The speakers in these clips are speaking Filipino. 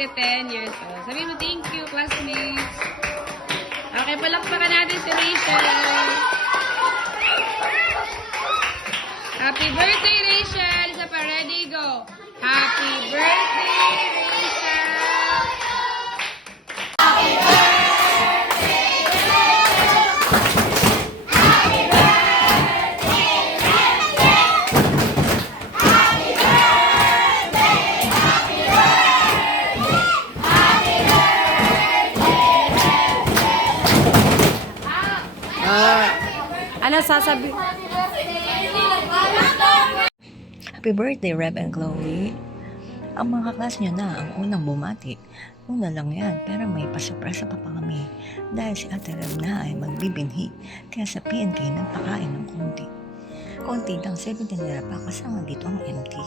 magte-10 years old. Sabihin mo, thank you, classmates. Okay, palakpakan natin si Rachel. Happy birthday, Rachel! Isa pa, ready, go! Happy birthday, Rachel! Ano sasabi? Happy birthday, Reb and Chloe. Ang mga kaklas nyo na ang unang bumati. Una lang yan, pero may pasurpresa pa kami. Dahil si Ate Reb na ay magbibinhi, kaya sa PNK nagpakain ng konti. Konti lang, 17 lira pa, kasama dito ang MT.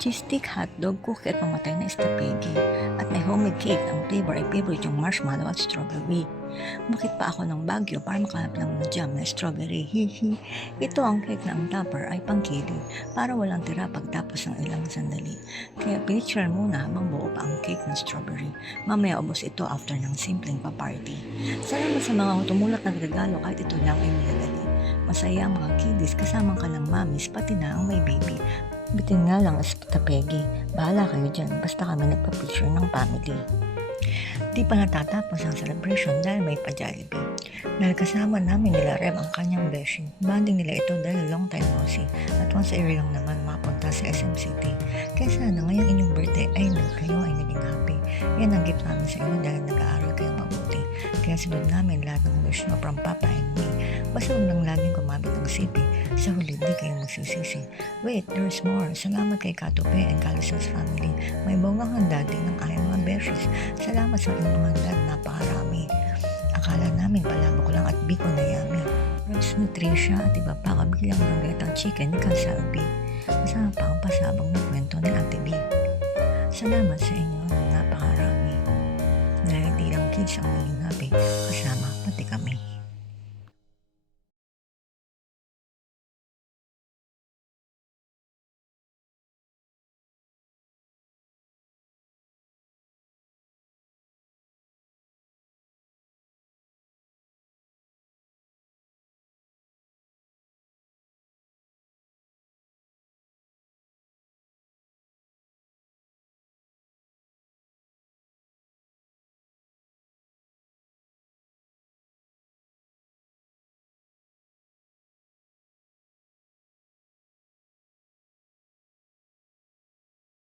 Cheese stick, hotdog, cookie at mamatay na estapegi. At may homemade cake, ang flavor ay favorite yung marshmallow at strawberry. Bakit pa ako ng Baguio para makahanap lang ng jam na strawberry? Hihi. Ito ang cake na ang topper ay pangkili para walang tira pagtapos ng ilang sandali. Kaya pinicture muna habang buo pa ang cake ng strawberry. Mamaya ubos ito after ng simpleng pa-party. Salamat sa mga tumulak ng regalo kahit ito lang ay niladali. Masaya ang mga kiddies kasamang ka ng mamis pati na ang may baby. Bitin nga lang as tapegi. Bahala kayo dyan basta kami nagpa-picture ng family. Di pa natatapos ang celebration dahil may pa-Jollibee. Dahil kasama namin nila Rem ang kanyang beshi. Banding nila ito dahil long time no see. At once a year lang naman mapunta sa SM City. Kaya sana ngayong inyong birthday ay kayo ay naging happy. Yan ang gift namin sa inyo dahil nag-aaral kayo mabuti. Kaya sunod namin lahat ng wish nyo from Papa and me. Basta huwag nang laging kumabit ng sipi. Sa huli di kayo magsisisi. Wait, there's more. Salamat kay Katupe and Kalusas family. May bonggang handa din ng ayang mga beshes. Salamat sa inyong handa, napakarami. Akala namin palabok lang at biko na yummy. Rose Nutricia at iba pa kabilang ng getang chicken ni Kansalbi. Kasama pa ang pasabog na kwento ni Ate B. Salamat sa inyo, napakarami. Dahil di lang kids ang naging happy, kasama pati kami.